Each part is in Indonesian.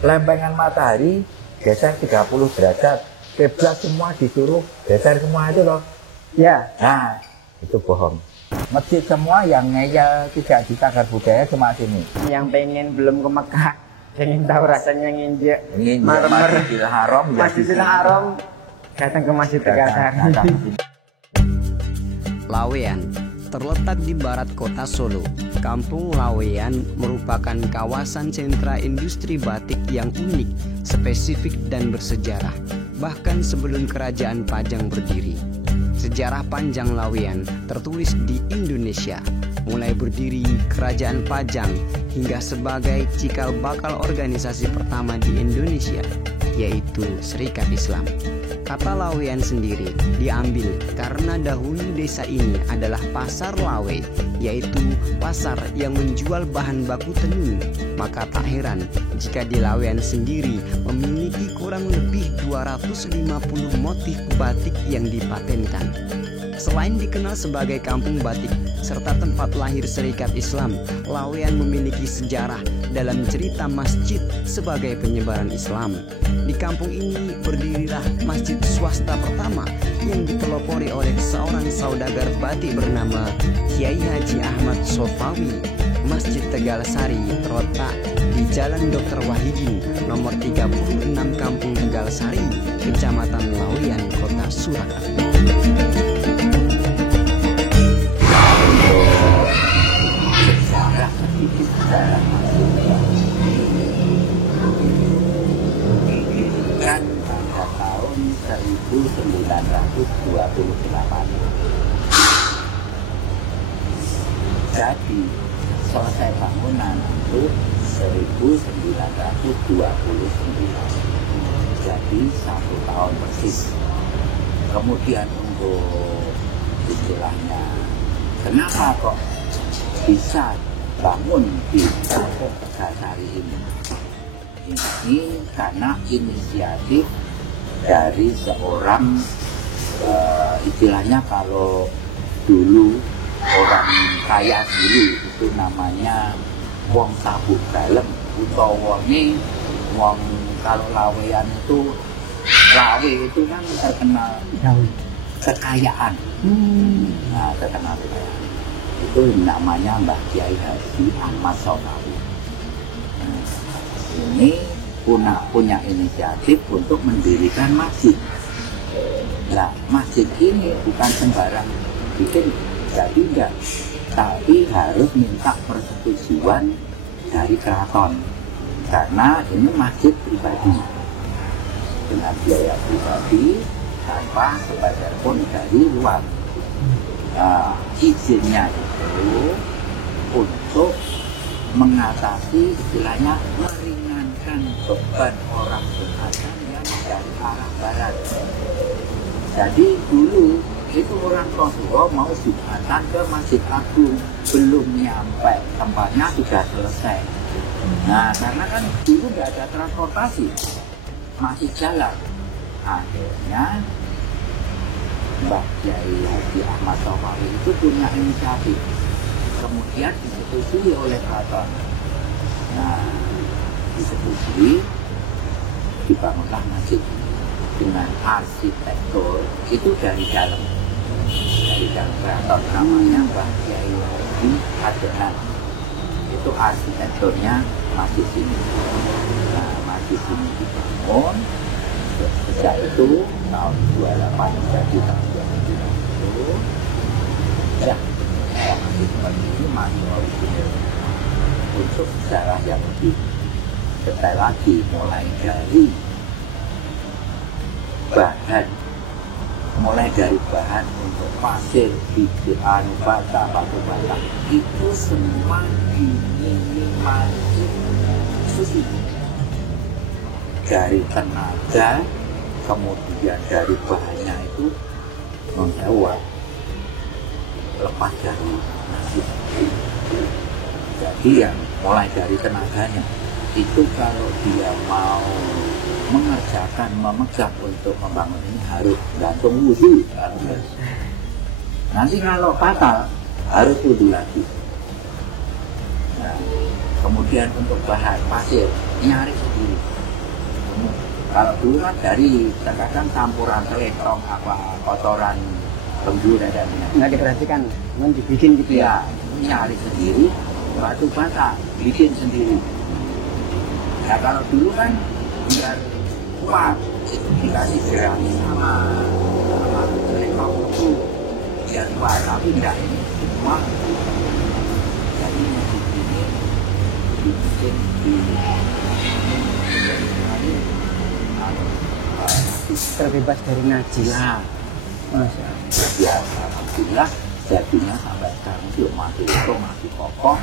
lempengan matahari geser 30 derajat, kiblat semua disuruh geser semua itu loh. Ya. Nah, itu bohong. Masjid semua yang ngeyel tidak di cagar budaya cuma sini. Yang pengen belum ke Mekah, pengen tahu rasanya nginjek Masjidil Haram, Masjidil Haram, datang ke Masjid Tegasan. Laweyan terletak di barat kota Solo. Kampung Laweyan merupakan kawasan sentra industri batik yang unik, spesifik dan bersejarah, bahkan sebelum Kerajaan Pajang berdiri. Sejarah panjang Laweyan tertulis di Indonesia, mulai berdiri Kerajaan Pajang hingga sebagai cikal bakal organisasi pertama di Indonesia, yaitu Serikat Islam. Kata Laweyan sendiri diambil karena dahulu desa ini adalah pasar Lawe, yaitu pasar yang menjual bahan baku tenun. Maka tak heran jika di Laweyan sendiri memiliki kurang lebih 250 motif batik yang dipatenkan. Selain dikenal sebagai kampung batik serta tempat lahir Serikat Islam, Laweyan memiliki sejarah dalam cerita masjid sebagai penyebaran Islam. Di kampung ini berdirilah masjid swasta pertama yang dipelopori oleh seorang saudagar batik bernama Kiai Haji Ahmad Sofawi. Masjid Tegalsari terletak di Jalan Dr. Wahidin nomor 36 Kampung Tegalsari, Kecamatan Laweyan, Kota Surakarta. Kan pada tahun 1928. Jadi selesai bangunan itu 1929. Jadi 1 tahun persis. Kemudian untuk istilahnya, kenapa kok bisa bangun di Kampung Tegalsari ini? Ini karena inisiatif dari seorang istilahnya kalau dulu orang kaya dulu itu namanya wong sabuk dalem, utawa wong kalau Laweyan itu Lawe itu kan terkenal kekayaan. Nah, terkenal kekayaan. Itu namanya Mbah Kiai Haji Ahmad Sofawi. Ini punya inisiatif untuk mendirikan masjid. Nah, masjid ini bukan sembarang bikin, jadi enggak, tapi harus minta persetujuan dari keraton, karena ini masjid pribadi dengan biaya pribadi tanpa sebagian pun dari luar. Nah, izinnya itu untuk mengatasi istilahnya meringankan beban orang Jumatan yang dari arah barat. Jadi dulu itu orang Tua mau Jumatan ke Masjid Agung, belum nyampe tempatnya sudah selesai. Nah, karena kan dulu nggak ada transportasi, masih jalan. Akhirnya Mbah Kiai Haji Ahmad Sofawi itu punya inisiatif, kemudian disetujui oleh keraton. Nah, disetujui, dibangunlah masjid dengan arsitektur itu dari dalam keraton, namanya Mbah Kiai Haji Adenan. Itu arsitekturnya masjid ini. Nah, masjid ini dibangun. Sejak itu tahun 28 jadi tahun 2020 ya, masjid seperti ini masih original. Untuk sejarah yang lebih detail lagi, mulai dari bahan untuk pasir, bibit, bata, batu bata, itu semua diminimalisir susi. Dari tenaga, kemudian dari bahannya itu menyewa, lepas dari nasib. Jadi yang mulai dari tenaganya itu kalau dia mau memegang untuk membangun ini harus gantung wudhu. Nanti kalau batal harus wudhu lagi. Nah, kemudian untuk bahan pasir nyari sendiri. Kalau dulu kan dari terkadang campuran teletong apa kotoran lembu dan lainnya. Nggak diperhatikan, cuman dibikin gitu ya. Ya, nyari sendiri, batu bata bikin sendiri. Nah kalau dulu kan biar kuat itu dikasih geramis sama teletong itu biar kuat, tapi enggak ini semua. Jadi ini dibikin di Terbebas dari najis. ya. Masya Allah. Ya, alhamdulillah jadinya sampai sekarang belum masih kokoh.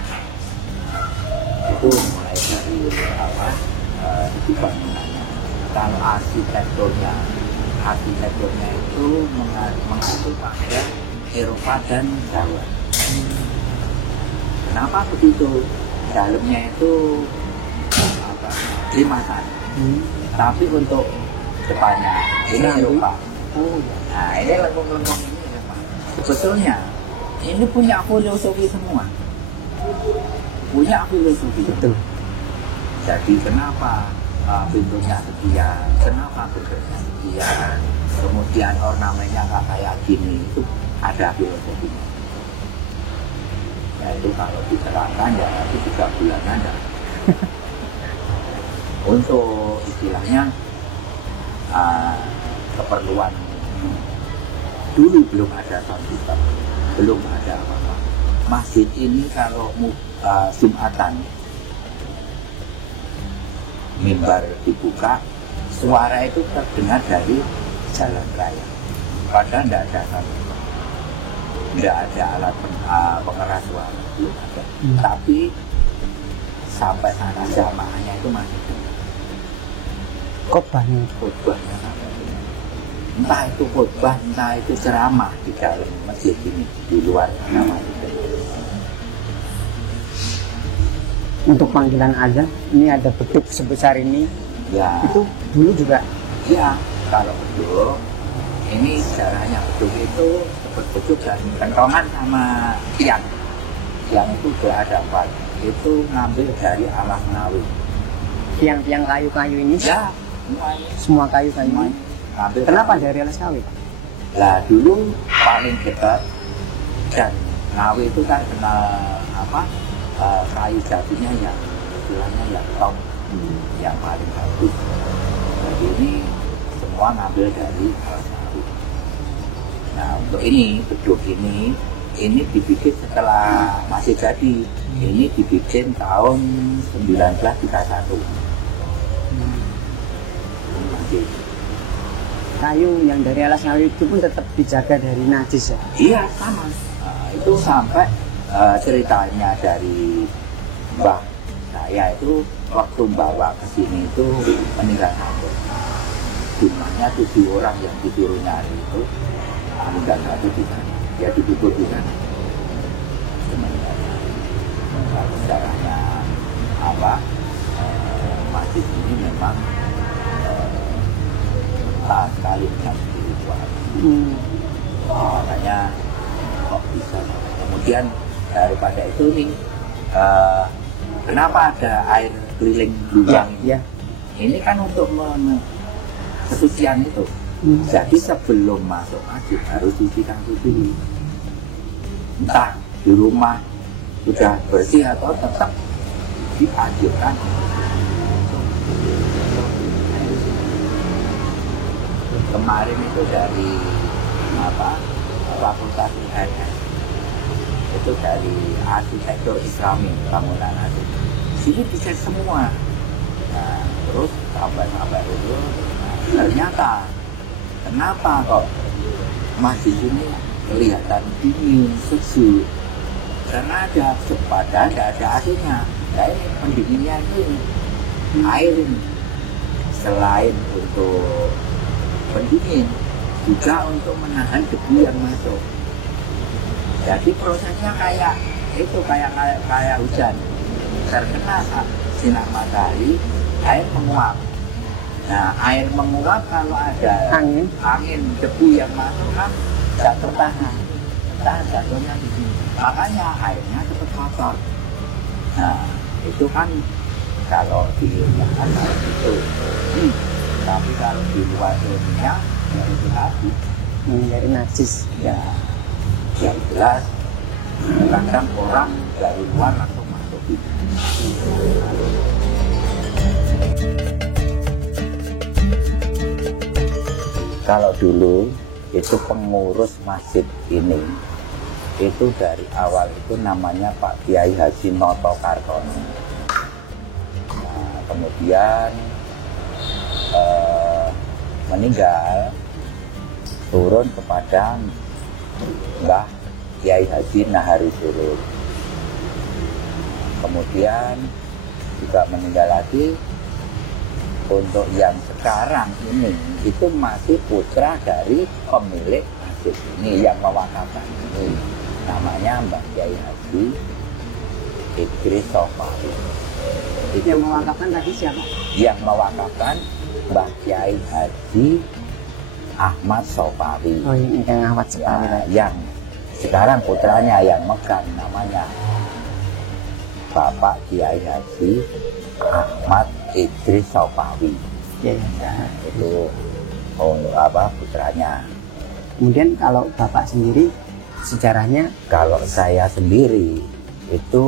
Itu mulai dari apa itu bangunannya. Kalau arsitekturnya itu mengacu pada Eropa dan Jawa. Kenapa begitu? Dalamnya itu apa? Limatan. Tapi untuk depannya ini Eropa. Oh ya. Nah ini lengkung-lengkung ini Eropa. Sebetulnya ini punya filosofi semua. Punya filosofi. Betul. Jadi kenapa bentuknya sekian, kenapa bentuknya sekian, kemudian ornamennya nggak kayak gini, itu ada filosofinya. Ya itu kalau diterangkan ya itu 3 bulan ada. Untuk istilahnya keperluan dulu belum ada sound system, belum ada apa-apa. Masjid ini kalau Jumatan mimbar dibuka, suara itu terdengar dari jalan raya. Padahal tidak ada sound system, tidak ada alat pengeras suara, belum ada. Tapi sampai sana jamaahnya itu masih Khotbahnya. khotbahnya sampai sini. Entah itu khotbah, entah itu ceramah di dalam masjid ini, di luar sana masih. Untuk panggilan azan, ini ada beduk sebesar ini. Ya, Itu dulu juga. ya kalau beduk, ini sejarahnya beduk itu beduk dan kentongan sama tiang. Tiang itu ada 4. Itu ngambil dari alas Ngawi. Tiang-tiang kayu-kayu ini. Ya, semuanya. Semua kayu-kayu ini. Ngambil Kenapa dari- dari alas kawi, Pak? Lah dulu paling dekat dan Ngawi itu kan kenal apa kayu jatinya yang istilahnya yang top, yang paling bagus. Jadi ini semua ngambil dari alas Ngawi. Nah untuk ini beduk ini dibikin setelah masih jadi. Ini dibikin tahun 1931. Masih. Kayu yang dari alas kawi itu pun tetap dijaga dari najis ya. Iya sama. Nah, itu sampai ceritanya dari mbah saya itu waktu bawa ke sini itu meninggal satu. Jumlahnya 7 orang yang disuruh nyari itu meninggal satu di sana. Ya dikubur di sana. Kalau sejarahnya apa masjid ini memang sekali dengan spiritual. Makanya kok bisa. Kemudian daripada itu nih kenapa ada air keliling lubang ini? Ya. Ini kan untuk kesucian itu. Jadi sebelum masuk masjid harus cuci kaki dulu. Entah di rumah sudah bersih atau tetap dianjurkan. Kemarin itu dari Fakultas IHS itu dari arsitektur Islami bangunan itu. Sini dicek semua. Nah, terus sampai itu ternyata kenapa kok masjid ini kelihatan dingin, sejuk? Karena ada sepadan, ada AC-nya. Nah ini pendinginnya itu air ini. Selain untuk pendingin, juga untuk menahan debu yang masuk. Jadi prosesnya kayak hujan. Terkena sinar matahari, air menguap. Nah, air menguap kalau ada angin debu yang masuk kan jatuh tahan jatuhnya di sini. Makanya airnya cepat kotor. Nah, itu kan kalau dilihat itu Tapi kalau di luar ilmiah, ya itu tadi. Menjadi najis. Ya, yang jelas kadang orang dari luar langsung masuk gitu. Kalau dulu itu pengurus masjid ini itu dari awal itu namanya Pak Kiai Haji Noto Kartono. Nah, kemudian meninggal, turun kepada Mbah Kiai Haji Nahari Surut. Kemudian juga meninggal lagi. Untuk yang sekarang ini itu masih putra dari pemilik masjid ini yang mewakafkan ini, namanya Mbah Kiai Haji Idris Sofawi. Yang mewakafkan tadi siapa? Yang mewakafkan Mbah Kiai Haji Ahmad Sofawi. Oh, yang Ahmad Sofawi. Ya, yang sekarang putranya yang megang namanya Bapak Kiai Haji Ahmad Idris Sofawi. Ya. Itu putranya. Kemudian kalau Bapak sendiri sejarahnya? Kalau saya sendiri itu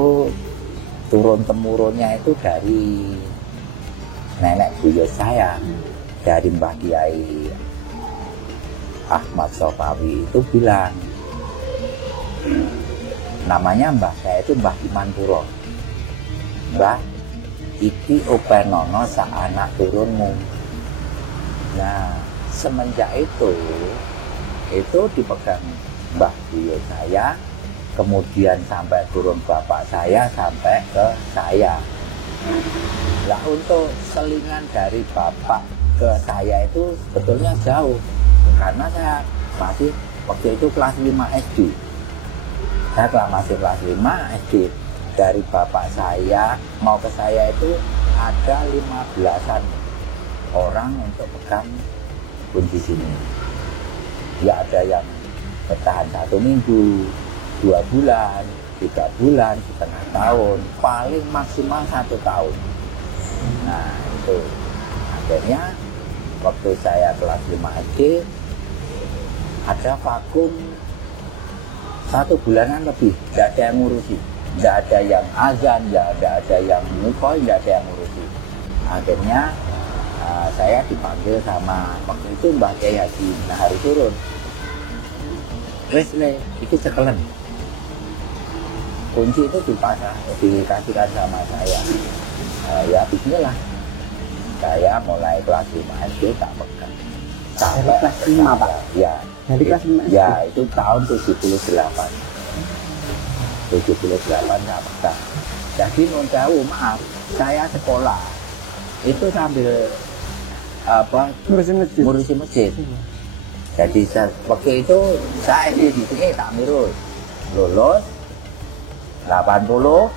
turun temurunnya itu dari nenek buyut saya, dari Mbah Kiai Ahmad Sofawi itu bilang, namanya mbah saya itu Mbah Imanpuro. Mbah, iki openono sa anak turunmu. Nah, semenjak itu dipegang mbah buyut saya, kemudian sampai turun bapak saya, sampai ke saya. Nah, untuk selingan dari bapak ke saya itu sebetulnya jauh, karena saya masih waktu itu kelas 5 SD. Saya masih kelas 5 SD. Dari bapak saya mau ke saya itu ada 15-an orang untuk pegang kunci sini. Ya ada yang bertahan 1 minggu, 2 bulan, 3 bulan, setengah tahun, paling maksimal 1 tahun. Nah itu akhirnya waktu saya kelas 5 SD ada vakum 1 bulanan lebih, tidak ada yang ngurusi. Tidak ada yang azan, tidak ada yang mukoi, tidak ada yang ngurusi. Akhirnya saya dipanggil sama waktu itu Mbah Kiai Haji Nahari Surut. Wes le, itu cekelen. Kunci itu dikasihkan sama saya. Ya bismillah. Saya mulai kelas 5 SD tak pegang. Dari kelas 5 Pak? Ya. Dari kelas 5 SD? Ya, itu tahun 78. 78 saya pegang. Jadi non jauh, maaf, saya sekolah itu sambil ngurusin masjid. Jadi waktu itu saya di sini tak mirus, lulus 80,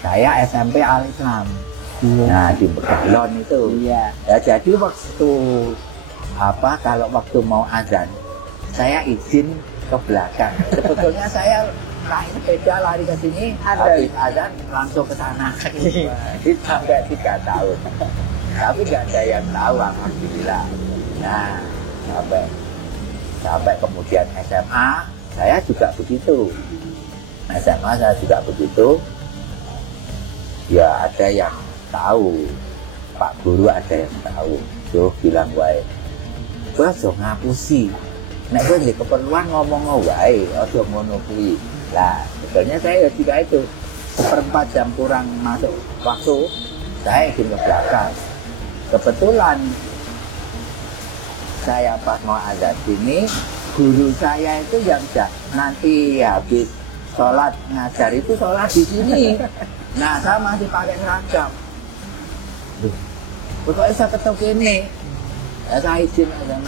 saya SMP Al Islam. Nah di Begalon itu. Iya. Ya, jadi waktu kalau waktu mau azan, saya izin ke belakang. Sebetulnya saya naik sepeda lari ke sini, habis azan langsung ke sana. Itu sampai 3 tahun. Tapi nggak ada yang tahu, alhamdulillah. Nah, sampai kemudian SMA, saya juga begitu. SMA saya juga begitu. Ya ada yang tahu, Pak Guru ada yang tahu. Tuh bilang wae, "Wah, so ngapusi. Nek kowe nggih keperluan ngomong wae, aja ngono kuwi." Lah, sebetulnya saya juga itu 1/4 jam kurang masuk waktu, saya izin ke belakang. Kebetulan saya pas mau azan sini, guru saya itu yang nanti habis sholat ngajar itu sholat di sini. Nah, saya masih pakai seragam. Pokoknya saya ketuk ini, ya saya izin azan.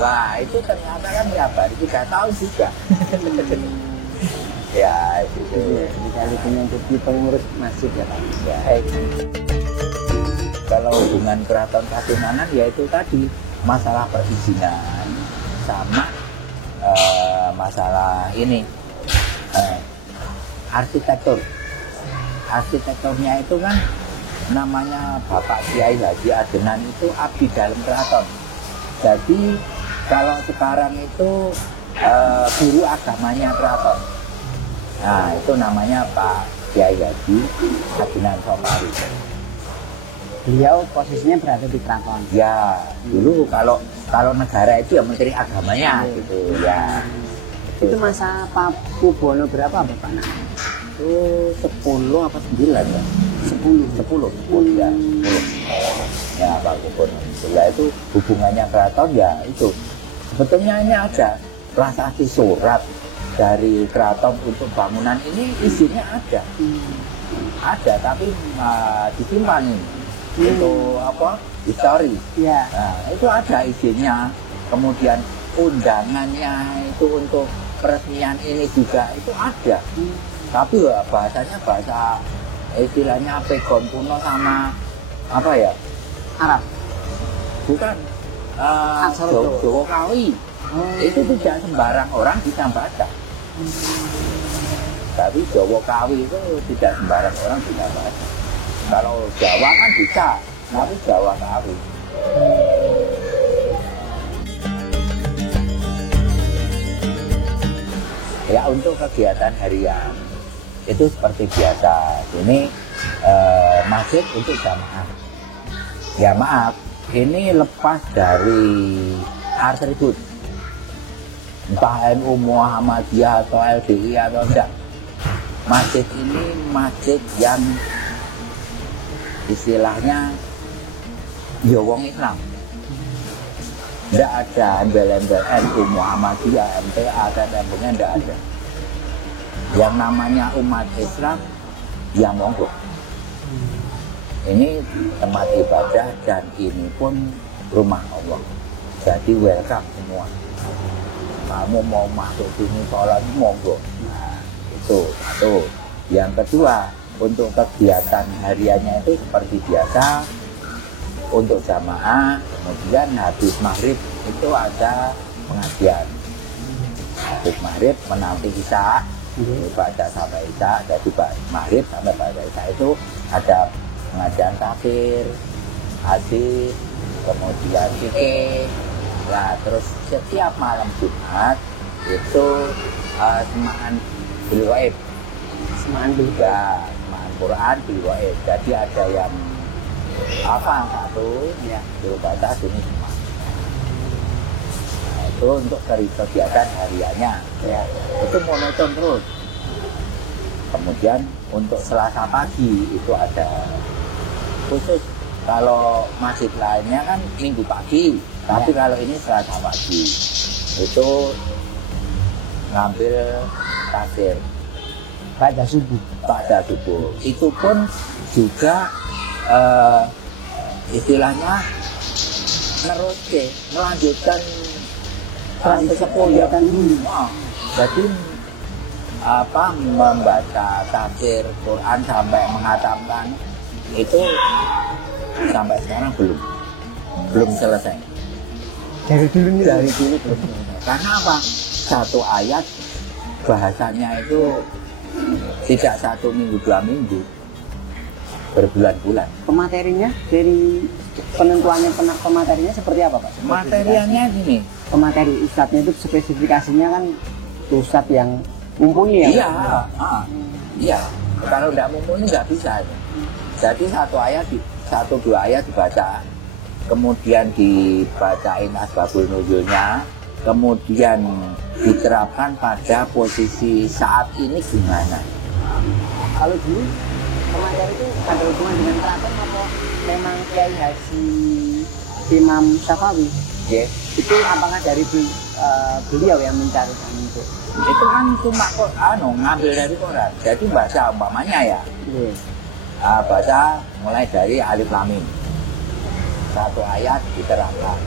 Wah, itu ternyata kan ya baru 3 tahun juga. Ya itu dikali punya jadi pengurus masjid ya Pak. Ya, kalau hubungan keraton Kasunanan ya itu tadi masalah perizinan sama masalah ini arsitekturnya itu kan namanya Bapak Kiai Haji Adenan itu abdi dalam keraton. Jadi kalau sekarang itu guru agamanya keraton. Nah itu namanya Pak Kiai Haji Adenan Somari. Beliau posisinya berada di keraton. Ya dulu kalau negara itu ya menteri agamanya gitu ya. Itu masa Paku Buwono berapa Bapak? Nah, Itu 10 apa 9 ya? 10 ya. 10. Ya Pak Gubernur. Ya itu hubungannya keraton ya itu. Sebetulnya ini ada prasasti surat dari keraton untuk bangunan ini isinya ada. Ada tapi disimpan ini. Itu apa? Histori. ya. Nah, itu ada isinya. Kemudian undangannya itu untuk peresmian ini juga itu ada. Tapi ya bahasanya bahasa istilahnya pegon kuno sama apa ya? Arab. Bukan Aksara Jawa Kawi. Itu tidak sembarang orang bisa baca. Tapi Jawa Kawi itu tidak sembarang orang bisa baca. Kalau Jawa kan bisa, tapi Jawa Kawi. Ya untuk kegiatan harian itu seperti biasa. Ini masjid untuk jamaah. Ya maaf, ini lepas dari atribut entah NU Muhammadiyah atau LDI atau enggak. Masjid ini masjid yang istilahnya ya wong Islam. Tidak ada embel-embel NU Muhammadiyah, MTA dan sebagainya, tidak ada. Yang namanya umat Islam yang monggo. Ini tempat ibadah dan ini pun rumah Allah. Jadi welcome semua. Kamu mau masuk sini sholat monggo. Nah, itu satu. Yang kedua, untuk kegiatan hariannya itu seperti biasa untuk jamaah. Kemudian habis maghrib itu ada pengajian. Habis maghrib menanti isya, baca sampai isya. Jadi maghrib sampai baca isya itu ada pengajian tafsir, hadis, kemudian fikih. Ya, terus setiap malam Jumat itu semaan bil ghaib. Semaan bil Ya, semaan Quran bil ghaib. Jadi ada yang apa satu ya. suruh baca sini semua. Nah, itu untuk kegiatan hariannya ya. Itu monoton terus. Kemudian untuk Selasa pagi itu ada khusus. Kalau masjid lainnya kan Minggu pagi, tapi kalau ini Selasa pagi itu ngambil tafsir pada subuh. Itu pun juga istilahnya melanjutkan kegiatan dulu. Jadi apa membaca tafsir Quran sampai menghatamkan itu sampai sekarang belum selesai. Dari dulu belum selesai. Karena apa? Satu ayat bahasanya itu tidak 1 minggu 2 minggu, berbulan-bulan. Pematerinya dari penentuannya pematerinya seperti apa Pak? Materialnya gini. Pemateri ustadznya itu spesifikasinya kan ustadz yang mumpuni ya? Iya, iya. Kalau tidak mumpuni nggak bisa. Jadi satu dua ayat dibaca, kemudian dibacain asbabul nuzulnya, kemudian diterapkan pada posisi saat ini gimana. Kalau dulu pemateri itu ada hubungan dengan keraton atau memang Kiai Haji Imam Syafawi? Yes. Itu apakah dari beliau yang mencarikan itu? Itu kan cuma ngambil dari Quran. Jadi baca umpamanya ya. Yes. Baca mulai dari alif lam mim. Satu ayat diterapkan.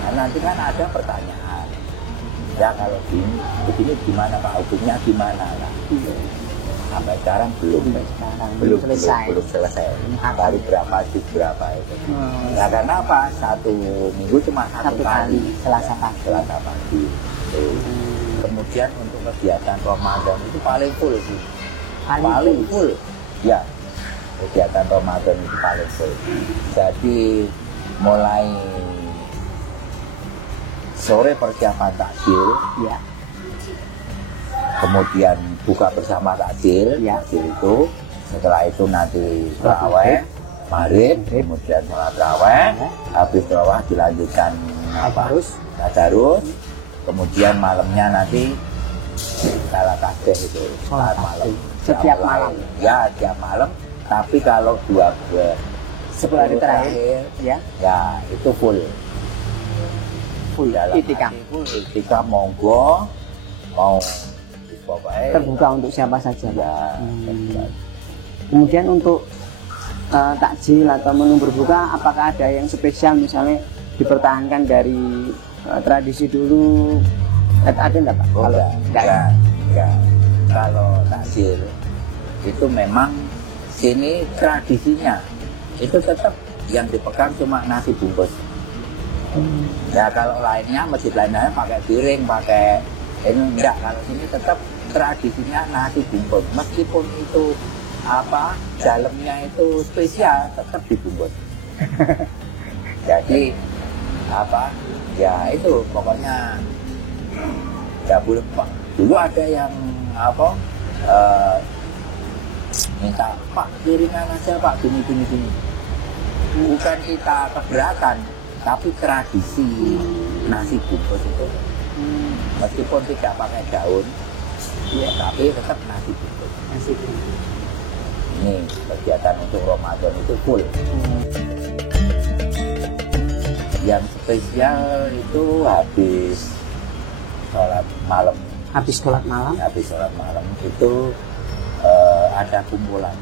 Nah, nanti kan ada pertanyaan. Ya kalau begini gimana Pak? Hukumnya gimana? Nah, sampai sekarang belum selesai. Baru berapa juz berapa itu. Nah, karena apa? Satu minggu cuma satu kali. Selasa pagi. Kemudian untuk kegiatan Ramadan itu paling full sih. paling full. Ya, kegiatan Ramadan itu paling full. Jadi mulai sore persiapan takjil, Ya. kemudian buka bersama takjil, Ya. takjil itu. Setelah itu nanti terawih, maghrib, kemudian sholat terawih, habis terawih dilanjutkan tadarus, kemudian malamnya nanti salat tasbih itu Sholat malam. setiap Mulai. malam. Ya, setiap malam. Tapi kalau 10 hari terakhir, ya. ya itu full. Dalam Itikaf. hati full. Itikaf monggo, mau pokoknya Terbuka untuk siapa saja. ya. Kemudian untuk takjil atau menu berbuka, apakah ada yang spesial misalnya dipertahankan dari tradisi dulu? Ada enggak Pak? Oh, Kalau enggak. Kalau takjil itu memang sini tradisinya itu tetap yang dipegang cuma nasi bungkus. Ya kalau lainnya masjid lainnya pakai piring, pakai ini enggak. Kalau sini tetap tradisinya nasi bungkus. Meskipun itu apa dalamnya itu spesial, tetap dibungkus. Jadi apa ya itu pokoknya nggak boleh Pak. Dulu ada yang apa minta Pak piringan aja Pak gini. Bukan kita keberatan, tapi tradisi nasi bungkus itu meskipun tidak pakai daun, ya, tapi tetap nasi bungkus. Nasi bungkus. Ini kegiatan untuk Ramadan itu full. Yang spesial itu habis sholat malam. Habis sholat malam. Habis sholat malam itu ada kumpulan.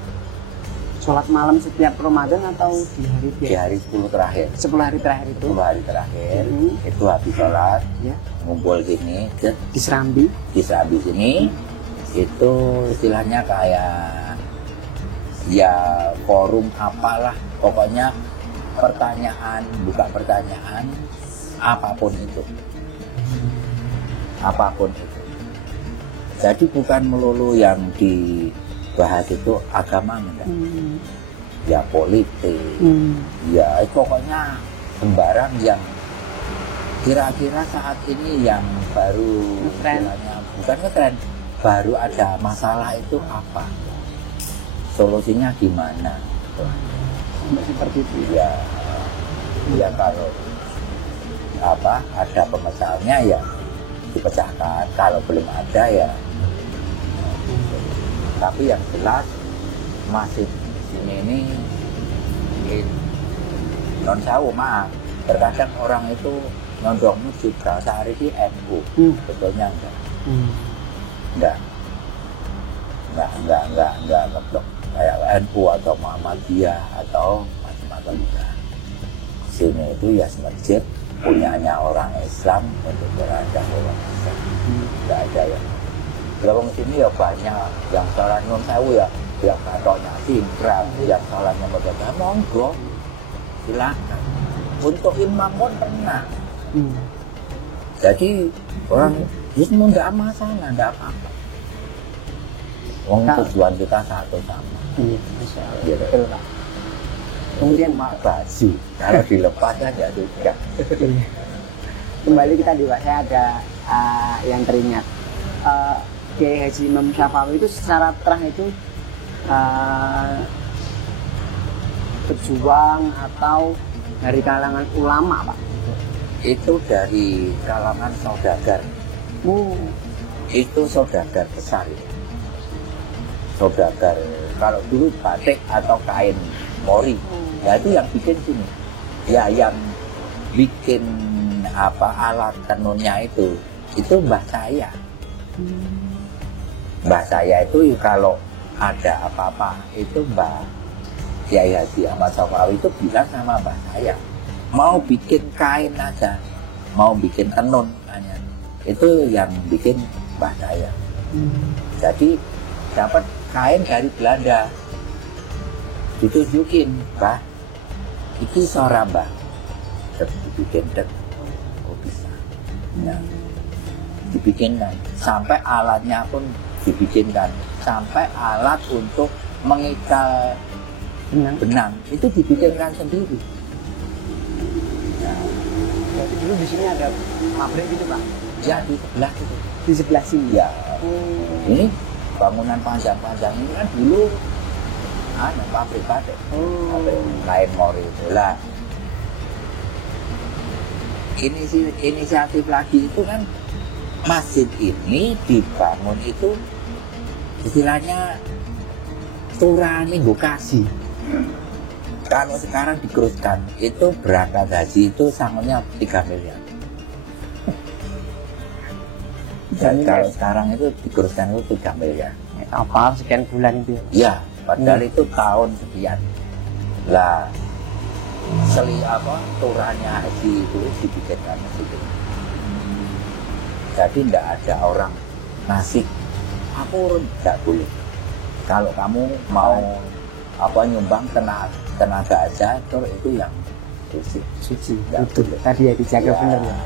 Sholat malam setiap Ramadan atau di hari Di hari 10 terakhir. 10 hari terakhir itu 10 hari terakhir itu habis sholat, ya, ngumpul sini, di Serambi. di Serambi sini, itu istilahnya kayak ya forum apalah, pokoknya pertanyaan, buka pertanyaan, apapun itu. Jadi bukan melulu yang dibahas itu agama enggak. Ya politik, ya pokoknya sembarang yang kira-kira saat ini yang baru istilahnya bukan ngetren, baru ada masalah itu apa, solusinya gimana, Seperti itu. ya kalau apa ada pemecahannya ya dipecahkan, kalau belum ada ya. Tapi yang jelas masih ini non sawu maaf, terkadang orang itu nyondong masjid sehari di NU, sebetulnya enggak ngeblok kayak NU atau Muhammadiyah atau macam-macam enggak. Sini itu ya masjid punyanya orang Islam untuk berada orang Islam, enggak ada ya. Kalau sini ya banyak yang sholat non sawu ya, yang katanya singkrang, yang sholatnya berbeda, monggo silakan. Untuk imam pun pernah. Jadi orang Islam nggak masalah, nggak apa-apa. Tujuan kita satu sama. Iya, Masya Allah. Gitu. Betul, Pak. Kemudian Cuma baju, kalau dilepas aja juga. kembali kita di Pak, saya ada yang teringat. Kiai Haji Imam Syafawi itu secara terang itu berjuang atau dari kalangan ulama Pak? Itu dari kalangan saudagar. Itu saudagar besar ya. Saudagar kalau dulu batik atau kain mori, ya itu yang bikin sini. Ya yang bikin apa alat tenunnya itu mbah saya. Mbah saya itu kalau ada apa-apa itu Mbah Kiai Haji Ahmad Syafawi itu bilang sama mbah saya, mau bikin kain aja, mau bikin tenun hanya. Itu yang bikin mbah saya. Jadi dapat kain dari Belanda, ditunjukin, Mbah, iki suara Mbah, dibikin bisa. Nah, dibikinkan sampai alatnya pun dibikinkan sampai alat untuk mengikal benang itu dibikinkan sendiri. Jadi dulu di sini ada pabrik gitu Pak? Ya di sebelah itu. Di sebelah sini? Ya. Ini bangunan panjang-panjang ini kan dulu ada pabrik batik. Pabrik kain mori itu lah. Inisiatif lagi itu kan masjid ini dibangun itu istilahnya turani bukasi. Kalau sekarang dikeruskan itu berangkat haji itu sanggupnya 3 miliar. Dan kalau sekarang itu dikeruskan itu 3 miliar. Apa sekian bulan itu? Ya, padahal itu tahun sekian. Lah, turanya haji itu dibikinkan situ. Jadi tidak ada orang ngasih apapun, tidak boleh. Kalau kamu mau nyumbang tenaga aja, itu yang suci. Betul. Tadi ya dijaga benar ya.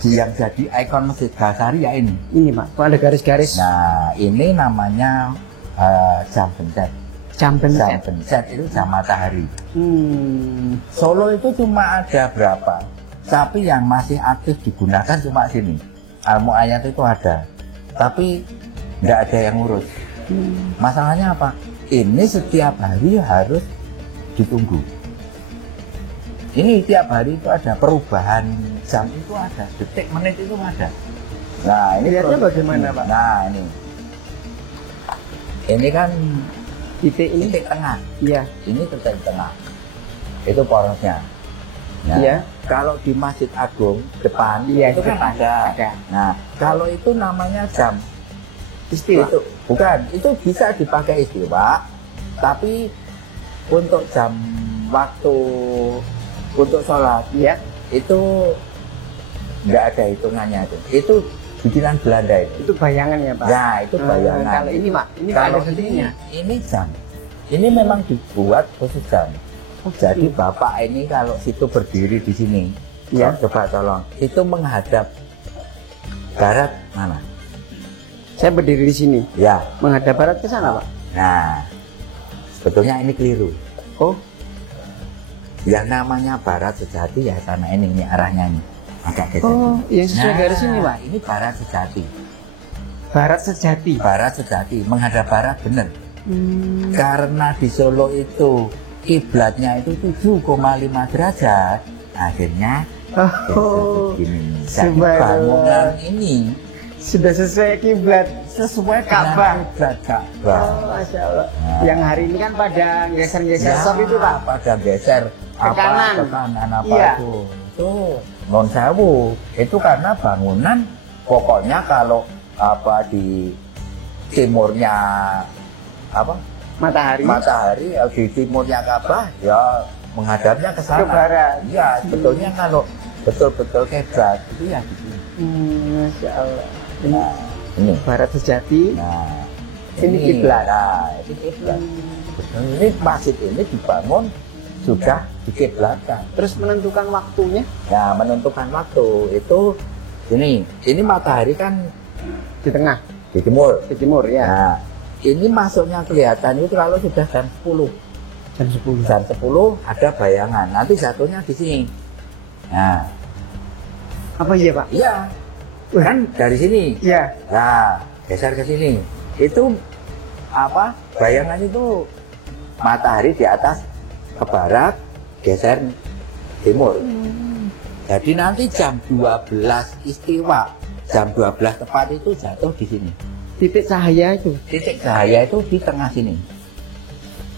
Yang jadi ikon Masjid Basari ya ini. Ini Pak, kok ada garis-garis? Nah, ini namanya jam bencet. Jam bencet? Jam bencet itu jam matahari. Solo itu cuma ada berapa? Tapi yang masih aktif digunakan cuma sini. Al-Mu'ayyad itu ada. Tapi tidak ada yang ngurus. Masalahnya apa? Ini setiap hari harus ditunggu. Ini tiap hari itu ada perubahan jam itu ada, detik menit itu ada. Nah ini lihatnya bagaimana Pak? Nah ini kan titik tengah. Iya. Ini titik tengah. Itu porosnya. Nah, iya. Kalau di Masjid Agung depan iya, itu kan ada. Nah kalau itu namanya jam istiwa. Itu bukan, itu bisa dipakai istiwa, tapi untuk jam waktu untuk sholat ya itu nggak ada hitungannya itu bikinan Belanda itu bayangan ya Pak. Ya itu bayangan. Kalau ini Pak, ini kalau ada ini jam, ini memang dibuat khusus jam. Jadi bapak ini kalau situ berdiri di sini, ya coba tolong itu menghadap barat mana? Saya berdiri di sini. Ya. Menghadap barat ke sana Pak. Nah, sebetulnya ini keliru. Oh. Yang namanya barat sejati ya karena ini arahnya ini agak geser. Oh, yang sesuai garis ini Pak. Ini barat sejati. Barat sejati. Barat sejati, menghadap barat bener. Karena di Solo itu kiblatnya itu 7,5 derajat, akhirnya begini. Jadi bangunan ini sudah sesuai kiblat, sesuai Ka'bah. Ka'bah. Masya Allah. Nah. Yang hari ini kan pada geser-geser ya, sop itu Pak. Pada geser ke kanan apa iya. Itu non sewu. Itu karena bangunan pokoknya kalau di timurnya matahari di timurnya Ka'bah ya menghadapnya ke sana. Ke barat. Iya, sebetulnya kalau betul-betul kiblat itu ya di sini. Masya Allah. Ini barat sejati. Nah, ini kiblat. Nah, ini kiblat. Ini masjid ini dibangun sudah dikiblatkan. Terus menentukan waktunya? Ya, menentukan waktu itu ini matahari kan di tengah, di timur. Di timur ya. Nah, ini masuknya kelihatan itu kalau sudah jam 10. Jam 10. Jam 10 ada bayangan. Nanti jatuhnya di sini. Nah. Apa iya Pak? Iya. Kan dari sini. Iya. Nah, geser ke sini. Itu bayangan itu matahari di atas ke barat, geser timur. Jadi nanti jam 12 istiwa, jam 12 tepat itu jatuh di sini. Titik cahaya itu? Titik cahaya itu di tengah sini.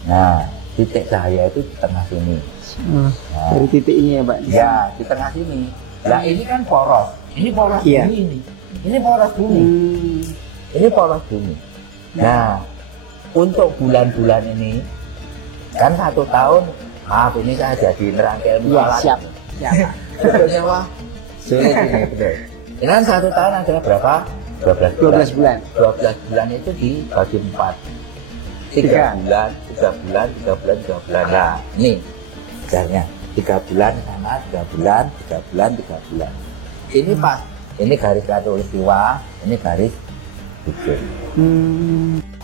Nah, titik cahaya itu di tengah sini. Nah, dari titik ini ya Pak? Ya, di tengah sini. Nah, ini kan poros. Ini poros iya. bumi ini. Ini poros bumi. Ini poros bumi. Nah, untuk bulan-bulan ini kan 1 tahun, maaf ini saya jadi nerangkel ya, siap. Sebetulnya wah, sulit ini betul. Ini kan 1 tahun adalah berapa? 12 bulan. 12 bulan itu dibagi 4. 3 bulan, 3 bulan, 3 bulan, 3 bulan. Nah, ini caranya. 3 bulan sana, 3 bulan, 3 bulan, 3 bulan. Ini pas, ini garis khatulistiwa, ini garis bikin.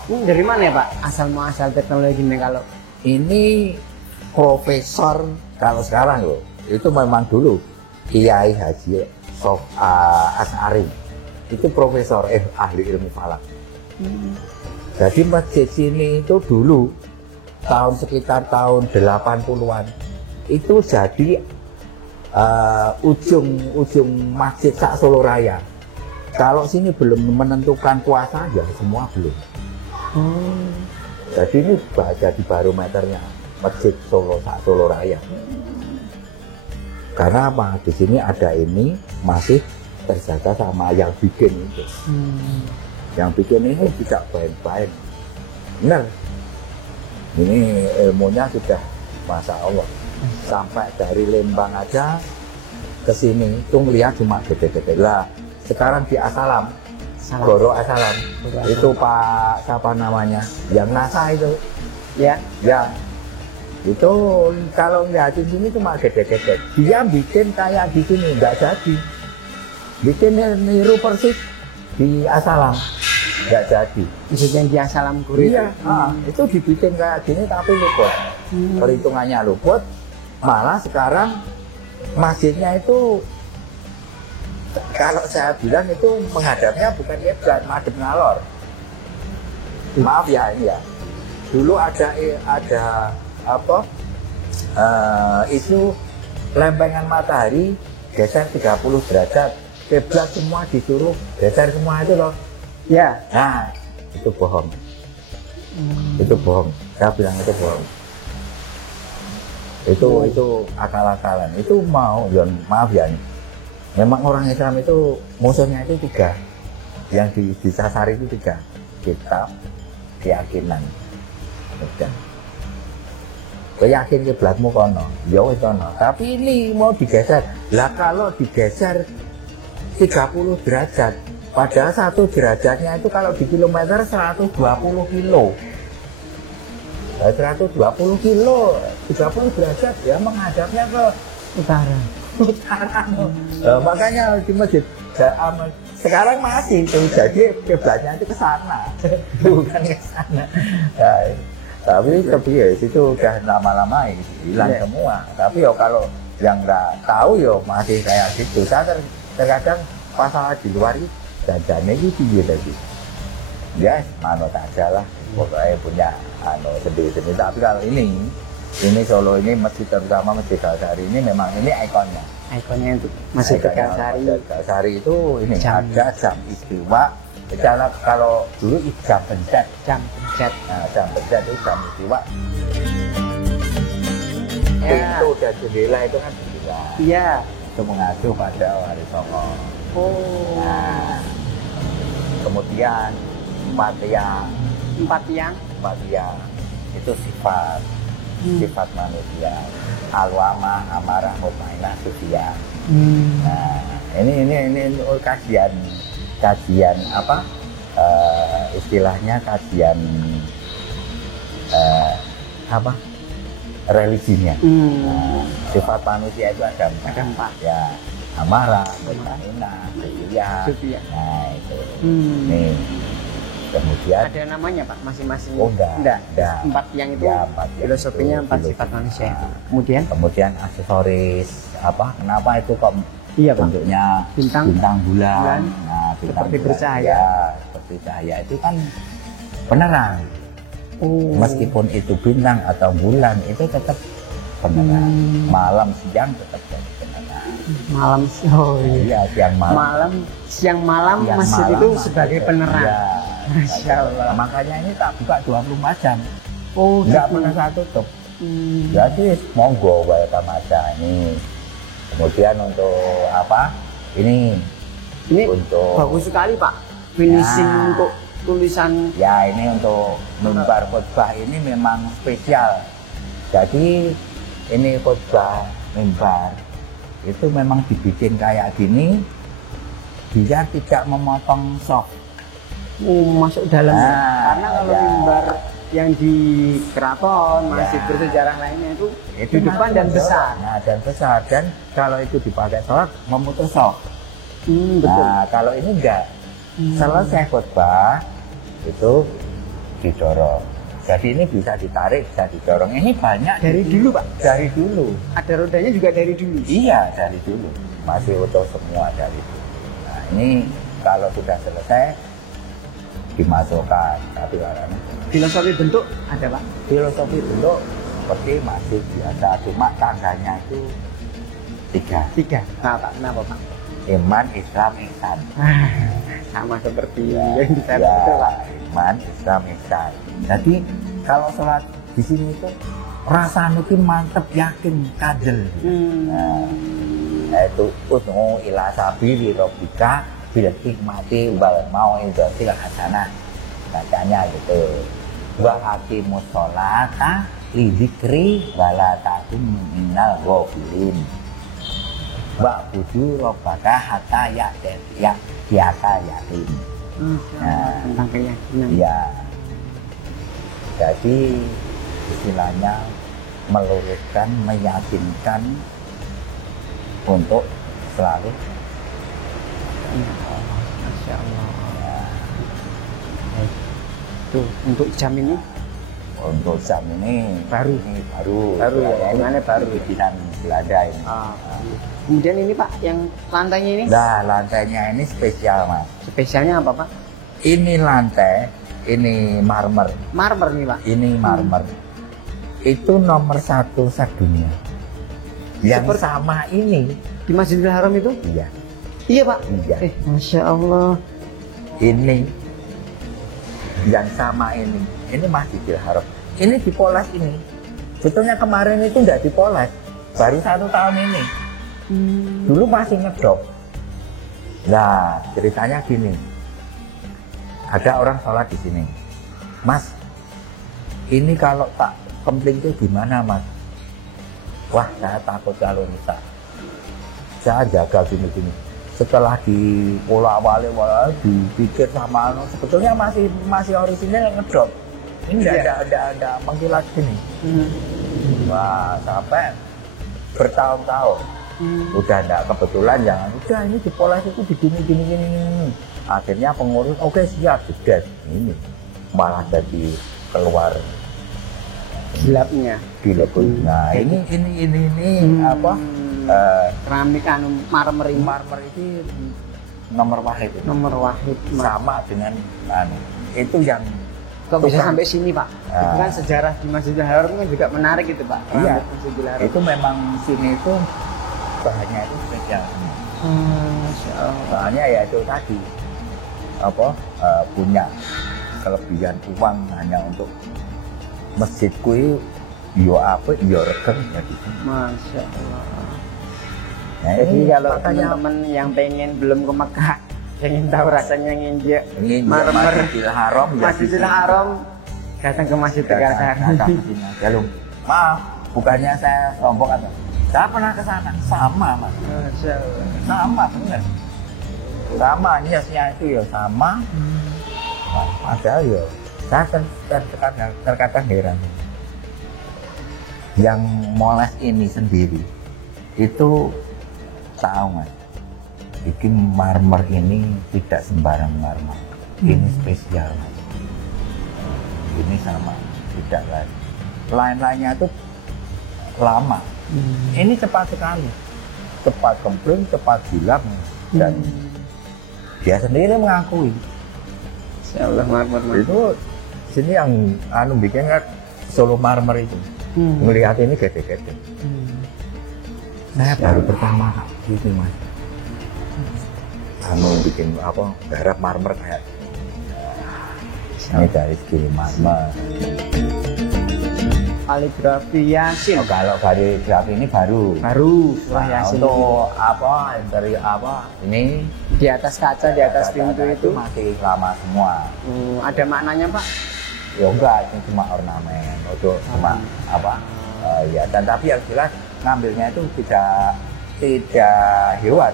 Ini dari mana ya Pak asal muasal teknologi ini kalau? Ini profesor kalau sekarang loh, itu memang dulu Kiai Haji Asy'ari itu profesor ahli ilmu falak. Jadi masjid sini itu dulu sekitar tahun 80-an itu jadi ujung masjid sak Solo Raya. Kalau sini belum menentukan kuasa ya semua belum. Jadi ini jadi barometernya masjid Solo sak Solo Raya. Karena apa? Di sini ada ini masih terjaga sama yang bikin itu. Yang bikin ini tidak baik-baik. Benar. Ini ilmunya sudah Masya Allah. Sampai dari Lembang aja ke sini itu melihat cuma gede-gede lah. Sekarang di Asalam, Goro Asalam, itu Pak siapa namanya? Yang NASA itu. Ya. Ya. Itu kalau lihat di sini cuma gede-gede. Dia bikin kayak di sini nggak jadi. Bikin niru persis di Asalam nggak jadi. Maksudnya di Asalam Guru. Iya. Itu dibikin kayak gini tapi luput. Perhitungannya luput. Malah sekarang masjidnya itu kalau saya bilang itu menghadapnya bukan kiblat, madhep ngalor. Maaf ya ini ya. Dulu ada apa isu lempengan matahari geser 30 derajat, kiblat semua disuruh geser semua itu loh. Ya. Nah, itu bohong. Itu bohong. Saya bilang itu bohong. Itu akal-akalan. Itu mau, ya, maaf ya. Memang orang Islam itu musuhnya itu 3. Yang disasari itu 3. Kitab, keyakinan. Udah. Keyakin kiblatmu kono, ya wis kono. Tapi ini mau digeser. Lah kalau digeser 30 derajat, padahal 1 derajatnya itu kalau di kilometer 120 kilo. 120 kilo, 30 derajat ya menghadapnya ke Utara. Makanya di masjid sekarang masih itu jadi kiblatnya itu ke sana, bukan ke sana. Tapi ya itu udah lama-lama hilang semua. Tapi ya kalau yang nggak tahu ya masih kayak gitu. Saya terkadang pasal di luar itu jajannya itu lagi. Ya, manut aja lah. Pokoknya punya sendiri-sendiri. Tapi kalau ini Solo ini masjid terutama Masjid Tegalsari ini memang ini ikonnya. Ikonnya itu Masjid Tegalsari. Tegalsari itu ini jam. Ada jam istiwa. Kalau dulu jam pencet. Jam pencet. Nah, jam pencet itu jam istiwa. Ya. Pintu dan jendela itu kan jendela. Iya. Itu mengacu pada Wali Songo. Oh. Nah, kemudian 4 tiang itu sifat manusia. Alwamah, amarah, mutmainah, sufiyah. Nah, ini kajian apa? Istilahnya kajian apa? Religinya. Nah, sifat manusia itu ada 4. Ya, amarah, mutmainah, sufiyah. Nah, itu. Nih. Kemudian ada namanya Pak masing-masing. Oh enggak. 4 tiang itu ya, filosofinya 4 sifat manusia. Kemudian aksesoris apa? Kenapa itu kok bentuknya bintang bulan? Nah, bintang seperti bulan, bercahaya. Ya, seperti cahaya itu kan penerang. Meskipun itu bintang atau bulan itu tetap penerang. Malam siang tetap jadi penerang. Malam iya siang malam masjid itu sebagai penerang. Iya. Masya Allah. Makanya ini tak buka 24 jam. Nggak pernah saya tutup. Jadi monggo welcome aja ini. Kemudian untuk apa? Ini untuk bagus sekali Pak. Finishing untuk tulisan. Ya ini untuk mimbar khotbah ini memang spesial. Jadi ini khotbah mimbar itu memang dibikin kayak gini biar tidak memotong soft. Masuk dalam karena kalau mimbar yang di keraton, masjid Ya. bersejarah lainnya itu Itu di depan dan besar. Nah, dan besar. Dan kalau itu dipakai sholat memutus shock. Betul. Nah, kalau ini enggak. Selesai khutbah itu didorong. Jadi ini bisa ditarik, bisa didorong. Ini banyak Dari di- dulu, Pak? Dari dulu. Ada rodanya juga dari dulu. Iya, dari dulu. Masih utuh semua dari dulu. Nah, ini kalau sudah selesai dimasukkan satu alat. Filosofi bentuk ada, Pak? Filosofi bentuk seperti masih biasa, cuma tangganya itu 3. 3. Kenapa, Pak? Iman, Islam, Ihsan. Sama seperti Ya, yang di sana ya, itu, Pak. Iman, Islam, Ihsan. Jadi kalau sholat di sini itu rasanya itu mantep, yakin, kadel. Nah, itu ud'u ila sabili rabbika bil hikmati wal mau'izatil hasanah. Bacanya gitu. Wa aqimus sholata li dzikri wa la takun minal ghafilin. Wa budu rabbaka hatta ya'tiyaka yakin. Nah, Tentang keyakinan. ya. Jadi istilahnya meluruskan, meyakinkan untuk selalu. Masya Allah. Tuh, untuk jam ini Untuk jam ini Baru. ini baru ya, ini hitungannya baru. bikinan Belanda ini. Kemudian ini, Pak, yang lantainya ini Nah, lantainya ini spesial, Mas. spesialnya apa, Pak? Ini lantai, ini marmer, Marmer nih, Pak. ini marmer. Itu nomor 1 sedunia. Yang Seperti- sama ini, Di Masjidil Haram itu? iya, Iya, Pak. iya. Masya Allah. Ini yang sama ini Masjidil Haram. Ini dipoles ini. Sebetulnya kemarin itu enggak dipoles, baru 1 tahun ini. Dulu masih ngedok. Nah, ceritanya gini. Ada orang sholat di sini. Mas, ini kalau tak kempling itu gimana, Mas? Wah, saya takut kalau rusak. Saya jaga gini-gini. Setelah di pola-wali dipikir sama sebetulnya masih orisinal yang ngedrop. Ini ada mengkilat gini. Wah, sampai bertahun-tahun. Udah enggak kebetulan, jangan udah ini dipoles itu gini. Akhirnya pengurus oke siap sudah ini malah jadi keluar Gelapnya. dilebur. Nah, ini apa? Keramik marmer ini. Marmer itu nomor wahid itu. Nomor wahid. Sama dengan itu yang Kok bisa tukang- sampai sini, Pak? Itu kan sejarah di Masjidil Haram kan juga menarik itu, Pak. Iya. Keramik Masjidil Haram. itu memang sini itu bahannya itu spesial. Masya Allah. Soalnya ya itu tadi apa punya kelebihan uang hanya untuk masjidku itu yo apa yo regen jadi. Masya Allah. Nah, Jadi ini kalau makanya teman-teman yang pengen belum ke Mekah, pengen tahu rasanya nginjek ini marmer Masjidil Haram ya Masjidil Haram, datang ke Masjid Tegal Sari. datang ke sini aja lu. Maaf, bukannya saya sombong atau saya pernah ke sana sama, Mas. Masya Allah. Sama bener. Sama niasnya itu ya sama. Padahal ya saya terkadang heran. Yang moles ini sendiri itu tahu, Mas, bikin marmer ini tidak sembarang marmer. Ini spesial, Mas. Ini sama, tidak lain. Lain-lainnya itu lama. Ini cepat sekali, cepat kempling, cepat hilang, dan dia sendiri mengakui Masya Allah, marmer. itu sini yang bikin kan Solo Marmer itu. Melihat ini gede-gede. Saya baru pertama kali gitu, Mas. Bikin apa garap marmer kayak ini dari segi marmer. Kaligrafi Yasin. Oh, kalau kaligrafi ini baru. Surah Nah, Yasin. untuk apa dari apa ini Di atas kaca, di atas pintu itu. masih lama semua. Ada maknanya, Pak? Ya enggak, ini cuma ornamen, itu cuma apa? Ya, dan tapi yang jelas ngambilnya itu tidak hewan,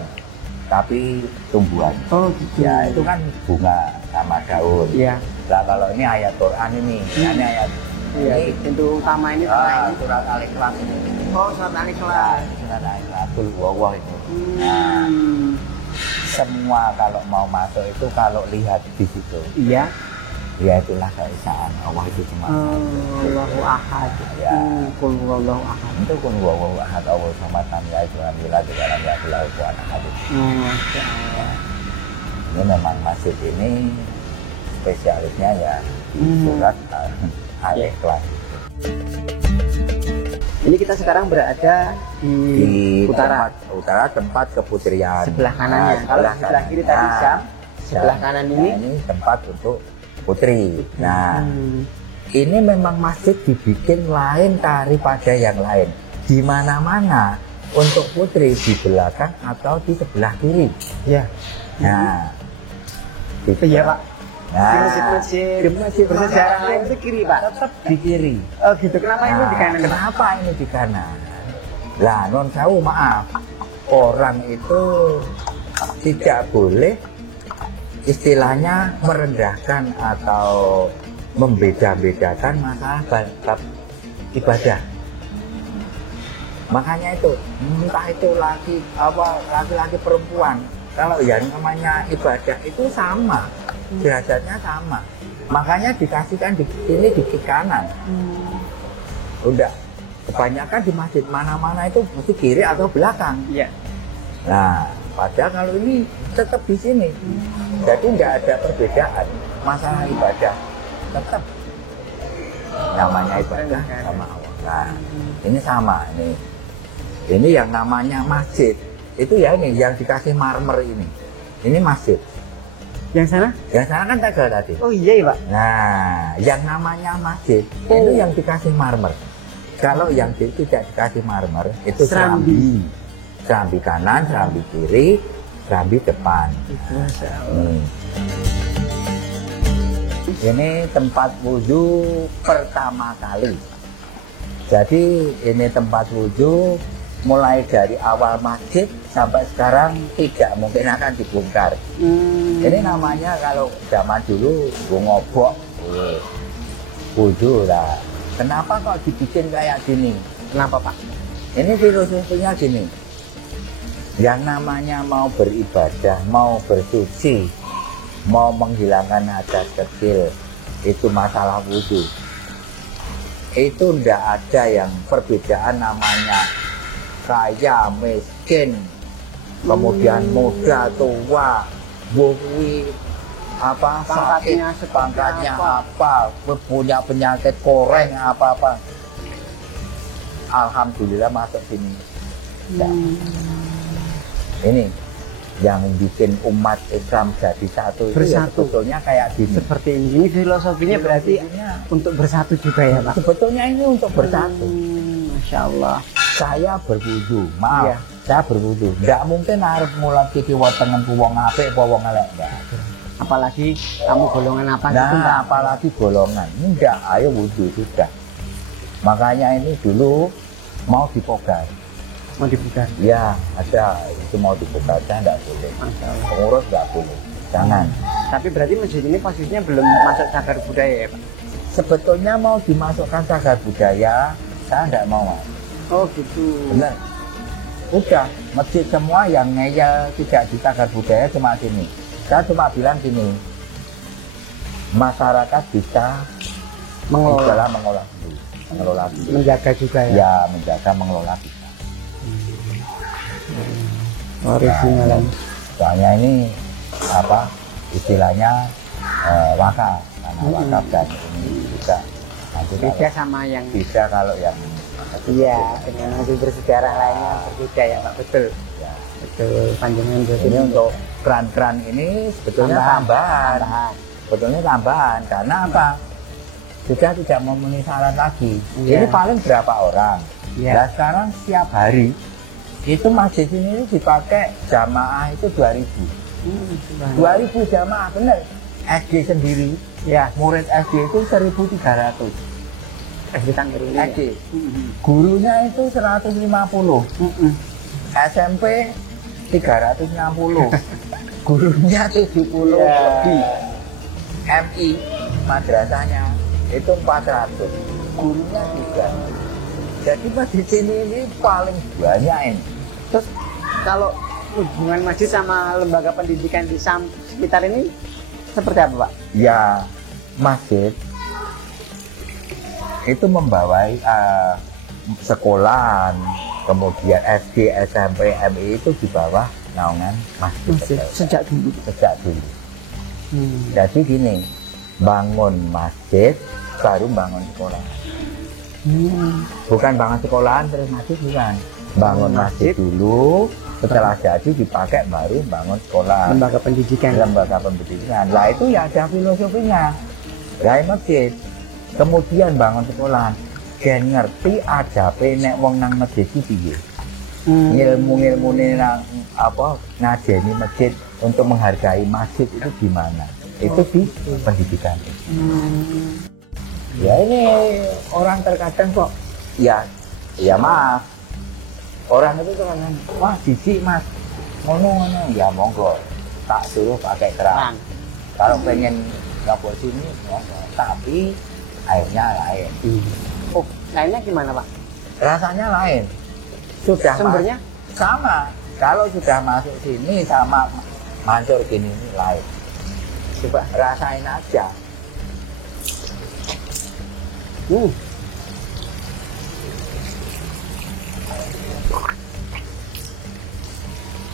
tapi tumbuhan. Oh, gitu. Ya itu kan bunga, sama daun. Iya. Nah kalau ini ayat Quran ini, ini ayat Iya. ini Pintu utama ini sama ini. surat Al-Ikhlas ini. Oh, surat Al-Ikhlas. Surat Al-Ikhlas wawah itu. Nah, semua kalau mau masuk itu kalau lihat di situ, Iya. ya itulah keesaan Allah itu cuma Allahu Ahad. Ya. Qul huwallahu ahad. itu kun wawahu ahad Allah sama tamya itu alhamdulillah di dalam ya belau kuan ahad. Masya Allah. Ini memang masjid ini spesialisnya ya surat Al-Ikhlas. Ini kita sekarang berada di utara. Utara tempat keputrian. Sebelah kanannya. Kalau di sebelah kiri tadi Syam, sebelah kanan ini tempat untuk putri. Nah, ini memang masjid dibikin lain daripada yang lain. Di mana-mana untuk putri di belakang atau di sebelah kiri. ya. Nah, Iya, Pak. Nah, Di masjid bersejarah lain itu kiri, Pak. tetap di kiri. Oh, gitu. Kenapa ini di kanan? Kenapa ini di kanan? Lah, non sewu maaf. Orang itu tidak boleh istilahnya merendahkan atau membeda-bedakan masalah bab ibadah. Makanya itu, entah itu laki-laki perempuan, kalau yang namanya ibadah itu sama, derajatnya sama. Makanya dikasihkan di sini di kanan. Udah, kebanyakan di masjid mana-mana itu mesti kiri atau belakang. Iya. Nah, padahal kalau ini tetap di sini. Jadi nggak ada perbedaan masalah ibadah. Tetap namanya ibadah sama Allah. Nah, ini sama ini. Ini yang namanya masjid. Itu ya ini yang dikasih marmer ini. Ini masjid. Yang sana? Yang sana kan tegel tadi. Oh iya, Pak. Nah, yang namanya masjid itu yang dikasih marmer. Kalau yang tidak dikasih marmer itu serambi. Serambi kanan, serambi kiri, serambi depan. Ini tempat wudhu pertama kali. Jadi ini tempat wudhu mulai dari awal masjid sampai sekarang tidak mungkin akan dibongkar. Ini namanya kalau zaman dulu ngobok wudhu lah. Kenapa kok dibikin kayak gini? Kenapa, Pak? Ini filosofinya gini. Yang namanya mau beribadah, mau bersuci, mau menghilangkan hadas kecil, itu masalah wudhu. Itu tidak ada yang perbedaan namanya kaya, miskin, kemudian muda, tua, bukwi, apa, Pangkatnya sakit, pangkatnya apa, punya penyakit koreng, apa-apa. Alhamdulillah masuk sini. Nah, ini yang bikin umat Islam jadi satu itu ya sebetulnya kayak gini. Seperti ini filosofinya berarti untuk bersatu juga ya, Pak? Sebetulnya ini untuk bersatu. Masya Allah. Saya berwudu, maaf, Iya. saya berwudu. Tidak mungkin harus mulai kiki watenganku wong apik apa wong elek. Apalagi kamu golongan apa gitu, Pak? Nah, apalagi golongan. Enggak, ayo wudu sudah. Makanya ini dulu mau dipogar. Mau dibuka? Ya, ada itu mau dipogar, saya enggak boleh. Masya Allah. Pengurus enggak boleh. Jangan. Tapi berarti masjid ini posisinya belum masuk cagar budaya ya, Pak? Sebetulnya mau dimasukkan cagar budaya, saya enggak mau, Mas. Oh gitu. Benar. Udah, masjid semua yang ngeyel tidak di cagar budaya cuma sini. Saya cuma bilang gini, masyarakat bisa mengelola sendiri. Menjaga juga ya? Ya, menjaga, mengelola bisa. Original. Soalnya ini apa istilahnya wakaf, karena wakaf dan ini juga nanti Beda sama yang bisa kalau yang iya dengan mobil bersejarah lainnya berbeda ya, Pak. Betul. ya. Betul. Panjangan Ini untuk keran-keran ini sebetulnya tambahan. Sebetulnya tambahan karena apa? Sudah tidak memenuhi syarat lagi. Iya. Ini paling berapa orang? Iya. Nah sekarang setiap hari itu masjid ini dipakai jamaah itu 2.000. 2.000 jamaah, bener. SD sendiri, Ya, murid SD itu 1.300. SD Tangger ini. SD. Gurunya itu 150. SMP 360. Gurunya 70 lebih. MI madrasahnya itu 400, gurunya juga. Jadi masjid ini paling banyak ini. Terus kalau hubungan masjid sama lembaga pendidikan di sekitar ini seperti apa, Pak? Ya, masjid itu membawai sekolahan, kemudian SD, SMP, MI itu di bawah naungan masjid. Sejak dulu. Jadi gini, bangun masjid baru bangun sekolah. Bukan bangun sekolahan terus masjid, bukan. Bangun masjid dulu, setelah jadi dipakai baru bangun sekolah. Lembaga pendidikan. Lah itu ya ada filosofinya. Rai masjid, kemudian bangun sekolah. Gen ngerti adape nek wong nang masjid iki piye. Ilmu-ilmune nang apa ngajeni masjid untuk menghargai masjid itu gimana? Itu di pendidikan. Ya ini orang terkadang kok ya maaf. Orang itu kadang wah jijik Mas. Ngono ya monggo tak suruh pakai keran. Kalau pengen nyobot sini monggo, tapi airnya lain. Oh, lainnya gimana, Pak? Rasanya lain. Sudah sumbernya sama. Kalau sudah masuk sini sama mancur gini ini lain. Coba rasain aja.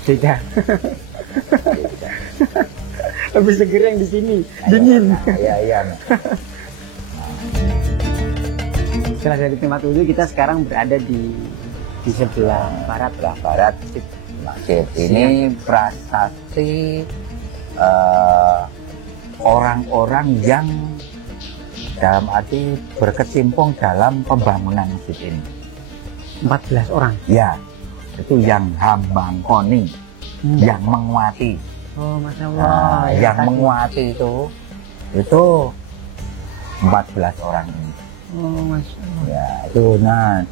Beda. Lebih seger yang di sini. Dingin. Iya. Setelah dari tempat wudhu kita sekarang berada di sebelah barat. Masjid ini prasasti orang-orang yang dalam arti berkecimpung dalam pembangunan masjid ini. 14 orang? Ya, itu yang hambangkoni, yang menguati. Oh, Masya Allah. Yang menguati itu 14 orang ini. Oh, Masya Allah. Ya, itu 28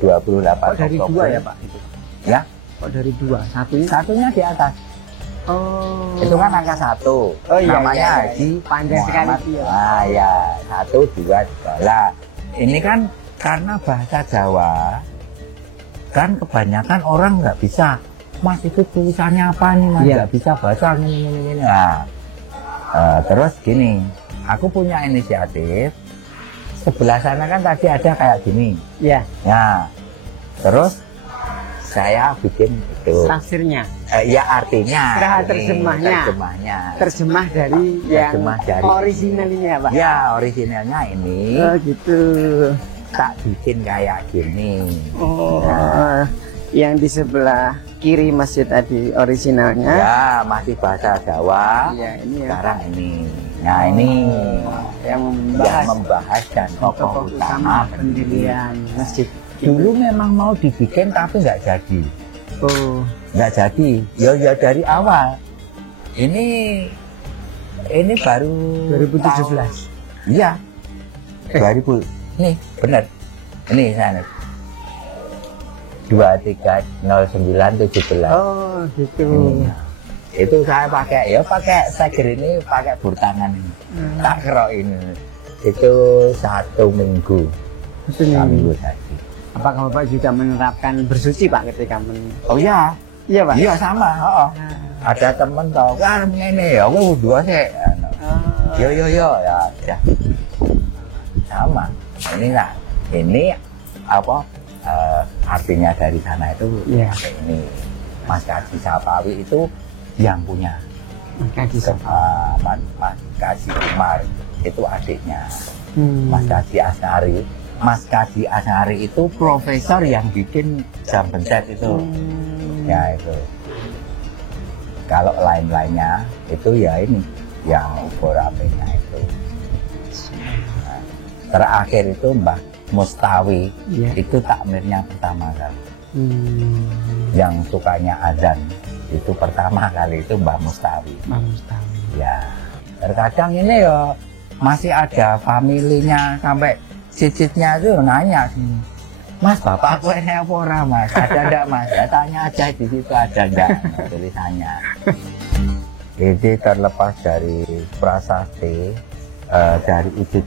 Kok dari Oktober. 2 ya, Pak? Itu. Ya? Kok dari 2? Satunya di atas. Oh. Itu kan angka 1. Oh iya. Namanya iya. Haji panjang sekali Muhammad. dia. Ah ya, 1, 2, 3. Lah, ini kan karena bahasa Jawa kan kebanyakan orang nggak bisa. Mas itu tulisannya apa nih Mas? Nggak bisa baca ini. Nah, terus gini, aku punya inisiatif. Sebelah sana kan tadi ada kayak gini. Iya. Nah, terus saya bikin itu. Tafsirnya. Ya artinya. Terjemahnya. Terjemah dari yang originalnya, Pak. Ya, originalnya ini. Oh, gitu. Tak bikin kayak gini. Oh. Nah. Yang di sebelah kiri masjid tadi originalnya. Ya, masih bahasa Jawa. Iya, ini ya. Sekarang ini. Nah, ini yang membahas dan tokoh utama pendirian masjid. Dulu memang mau dibikin tapi nggak jadi. Oh, nggak jadi. Ya dari awal. Ini baru 2017. Iya. 2000. Nih, benar. Ini saya 230917. Oh, gitu. Itu saya pakai seger ini, pakai burtangan ini. Tak kerok ini. Itu 1 minggu. Minggu tadi. Apakah Bapak juga menerapkan bersuci, Pak, ketika Oh iya. Iya, Pak? Iya, sama. Ada temen tau kan ini ya, aku dua sih. Yo ya, ya. Sama. Ini apa? Artinya dari sana itu ini Mas Kaji Sapawi itu yang punya. Mas Kaji Umar itu adiknya. Mas Kaji Asnari. Mas Kaji Asnari itu profesor yang bikin jam bencet itu. Ya itu. Kalau lain-lainnya itu ya ini yang ukur apenya itu. Nah, terakhir itu Mbah Mustawi itu takmirnya pertama kali. Yang sukanya azan itu pertama kali itu Mbah Mustawi. Ya, terkadang ini ya masih ada familinya sampai cicitnya itu nanya sini, Mas bapak aku ini apa ora Mas? Ada enggak Mas? Ya tanya aja di situ ada enggak tulisannya. Jadi terlepas dari prasasti dari isi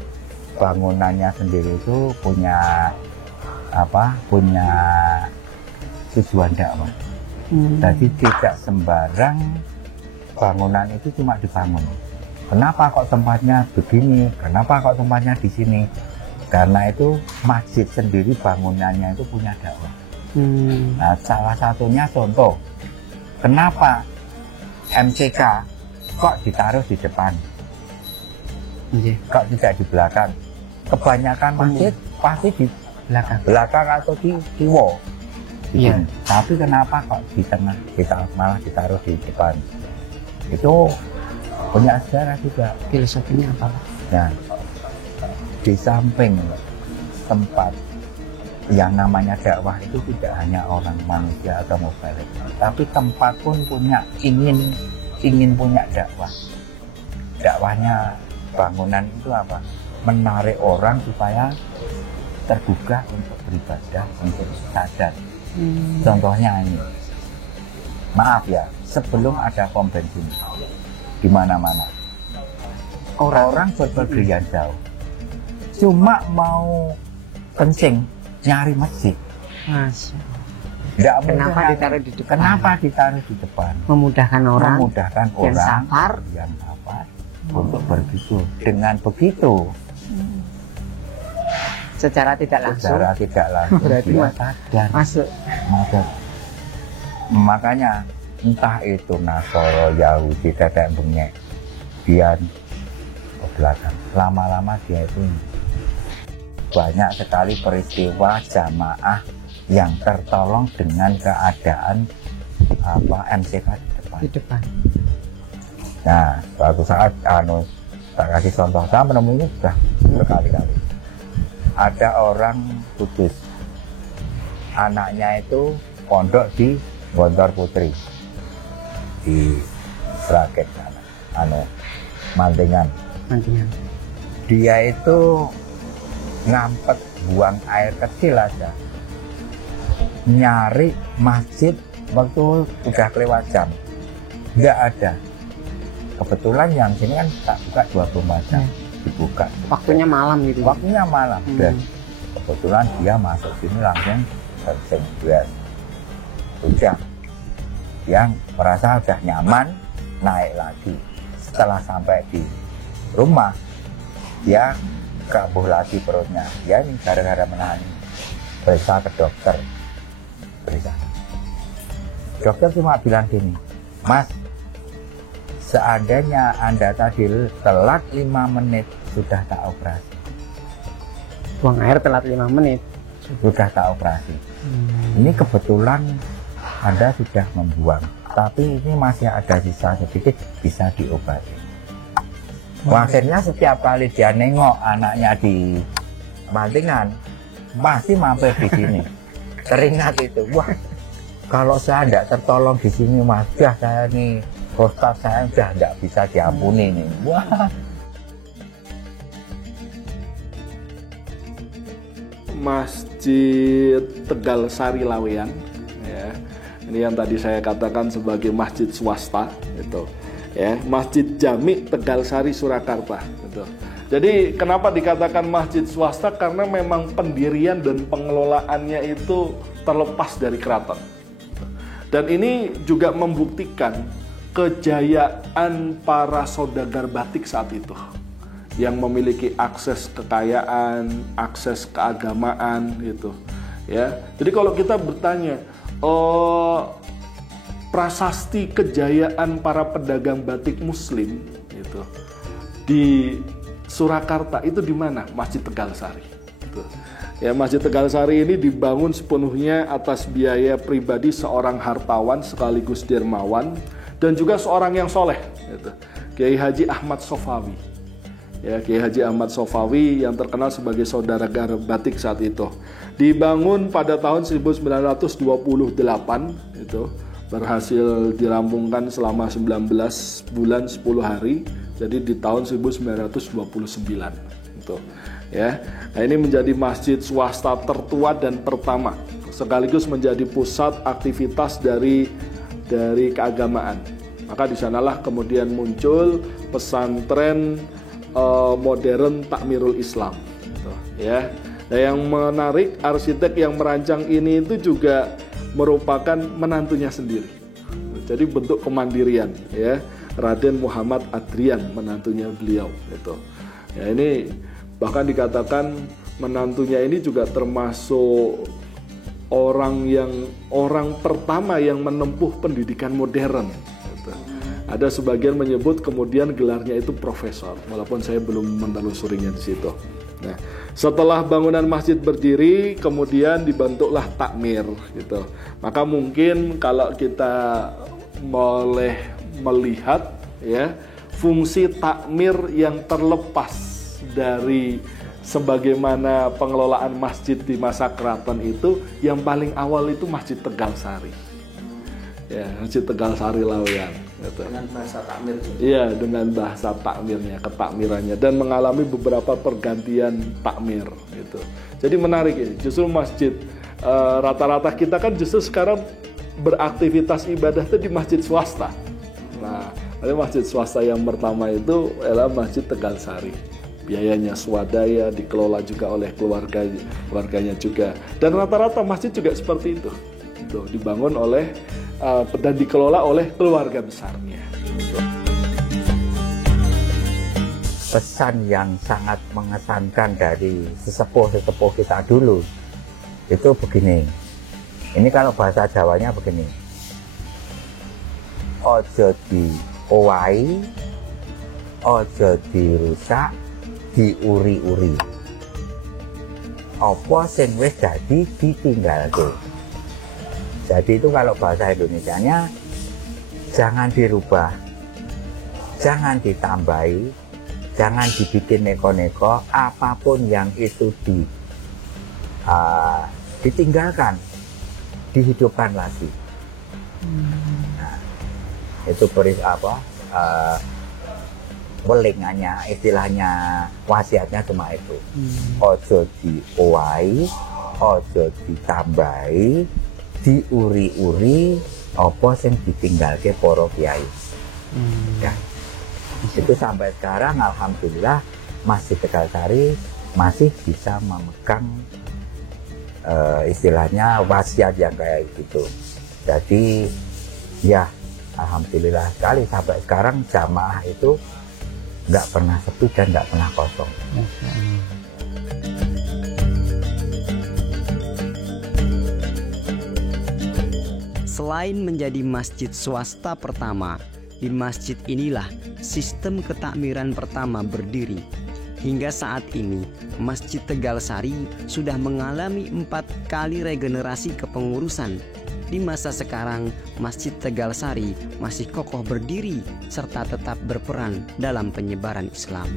bangunannya sendiri itu punya tujuan dakwah. Jadi tidak sembarang bangunan itu cuma dibangun. Kenapa kok tempatnya begini? Kenapa kok tempatnya di sini? Karena itu masjid sendiri bangunannya itu punya dakwah. Nah, salah satunya contoh, kenapa MCK kok ditaruh di depan? Kok tidak di belakang? Kebanyakan masjid pasti di belakang atau di kiwo. Iya. Tapi kenapa kok di tengah kita malah ditaruh di depan? Itu punya sejarah juga. Filosofinya apa? Nah, di samping tempat yang namanya dakwah itu tidak hanya orang manusia atau mubalik, tapi tempat pun punya ingin punya dakwah. Dakwahnya bangunan itu apa? Menarik orang supaya tergugah untuk beribadah, untuk sadar. Contohnya ini, maaf ya, sebelum ada pom bensin di mana-mana, orang berpergian jauh, cuma mau kencing nyari masjid. Kenapa ditaruh di depan? Kenapa ditaruh di depan? Memudahkan orang yang sabar untuk berbisu. Dengan begitu, secara tidak langsung berarti dia sadar masuk. Makanya entah itu Nasoro, Yahudi, tetek bengek, dia ke belakang. Lama-lama dia itu banyak sekali peristiwa jamaah yang tertolong dengan keadaan MCK di depan. Nah, suatu saat tak kasih contoh, saya menemuinya sudah berkali-kali. Ada orang Kudus, anaknya itu pondok di Gontor Putri di Sragen sana, Mantingan. Dia itu ngampet buang air kecil aja, nyari masjid waktu udah kelewat jam, nggak ada. Kebetulan yang sini kan tak buka 24 jam, dibuka. Waktunya malam gitu. Waktunya malam. Dan kebetulan dia masuk sini langsung kencing beres. Udah, yang merasa udah nyaman, naik lagi. Setelah sampai di rumah, dia kambuh lagi perutnya. Ya ini gara-gara menahan. Periksa ke dokter. Dokter cuma bilang gini, Mas, seandainya Anda tadi telat 5 menit, sudah tak operasi. Buang air telat 5 menit? Sudah tak operasi. Ini kebetulan Anda sudah membuang, tapi ini masih ada sisa sedikit, bisa diobati. Akhirnya setiap kali dia nengok anaknya di Mantingan, pasti mampir di sini. Teringat itu, wah, kalau saya tidak tertolong di sini, Mas, saya nih prostat saya sudah tidak bisa diampuni nih. Wah. Masjid Tegal Sari Laweyan, ya. Ini yang tadi saya katakan sebagai masjid swasta, gitu. Ya, Masjid Jami Tegal Sari Surakarta, gitu. Jadi kenapa dikatakan masjid swasta? Karena memang pendirian dan pengelolaannya itu terlepas dari keraton. Dan ini juga membuktikan kejayaan para saudagar batik saat itu yang memiliki akses kekayaan, akses keagamaan gitu. Ya. Jadi kalau kita bertanya prasasti kejayaan para pedagang batik muslim gitu di Surakarta itu di mana? Masjid Tegal Sari. Gitu. Ya, Masjid Tegal Sari ini dibangun sepenuhnya atas biaya pribadi seorang hartawan sekaligus dermawan dan juga seorang yang soleh, gitu. Kiai Haji Ahmad Sofawi. Ya, Kiai Haji Ahmad Sofawi yang terkenal sebagai saudagar batik saat itu. Dibangun pada tahun 1928, itu berhasil dirampungkan selama 19 bulan 10 hari. Jadi di tahun 1929 gitu. Ya. Nah, ini menjadi masjid swasta tertua dan pertama sekaligus menjadi pusat aktivitas dari keagamaan. Maka di sanalah kemudian muncul pesantren modern takmirul Islam gitu, ya. Nah, yang menarik, arsitek yang merancang ini itu juga merupakan menantunya sendiri. Jadi bentuk kemandirian, ya. Raden Muhammad Adrian, menantunya beliau gitu. Ya, ini bahkan dikatakan menantunya ini juga termasuk orang pertama yang menempuh pendidikan modern gitu. Ada sebagian menyebut kemudian gelarnya itu profesor, walaupun saya belum menelusurinya di situ. Nah, setelah bangunan masjid berdiri, kemudian dibentuklah takmir gitu. Maka mungkin kalau kita boleh melihat, ya, fungsi takmir yang terlepas dari sebagaimana pengelolaan masjid di masa keraton itu, yang paling awal itu Masjid Tegal Sari. Ya, Masjid Tegal Sari Laweyan gitu. Dengan bahasa takmir. Iya, dengan bahasa takmirnya, ketakmirannya, dan mengalami beberapa pergantian takmir gitu. Jadi menarik ini. Justru masjid rata-rata kita kan justru sekarang beraktivitas ibadah itu di masjid swasta. Nah, masjid swasta yang pertama itu adalah Masjid Tegal Sari. Biayanya swadaya, dikelola juga oleh keluarganya juga. Dan rata-rata masjid juga seperti itu. Tuh, dibangun oleh dan dikelola oleh keluarga besarnya. Pesan yang sangat mengesankan dari sesepuh-sesepuh kita dulu itu begini. Ini kalau bahasa Jawanya begini. Ojo diowahi, ojo dirusak, diuri-uri. Apa sing wis dadi ditinggalke. Jadi itu kalau bahasa Indonesianya, jangan dirubah, jangan ditambahi, jangan dibikin neko-neko, apapun yang itu ditinggalkan, dihidupkan lagi. Nah, itu welingannya, istilahnya, wasiatnya cuma itu. Ojo diowahi, ojo ditambahi, diuri-uri, apa sing ditinggalke para kiai. Ya. Itu sampai sekarang alhamdulillah Masjid Tegal Sari masih bisa memegang istilahnya wasiat yang kayak gitu. Jadi ya alhamdulillah sekali sampai sekarang jamaah itu nggak pernah sepi dan nggak pernah kosong. Selain menjadi masjid swasta pertama, di masjid inilah sistem ketakmiran pertama berdiri. Hingga saat ini, Masjid Tegal Sari sudah mengalami 4 kali regenerasi kepengurusan. Di masa sekarang, Masjid Tegal Sari masih kokoh berdiri serta tetap berperan dalam penyebaran Islam.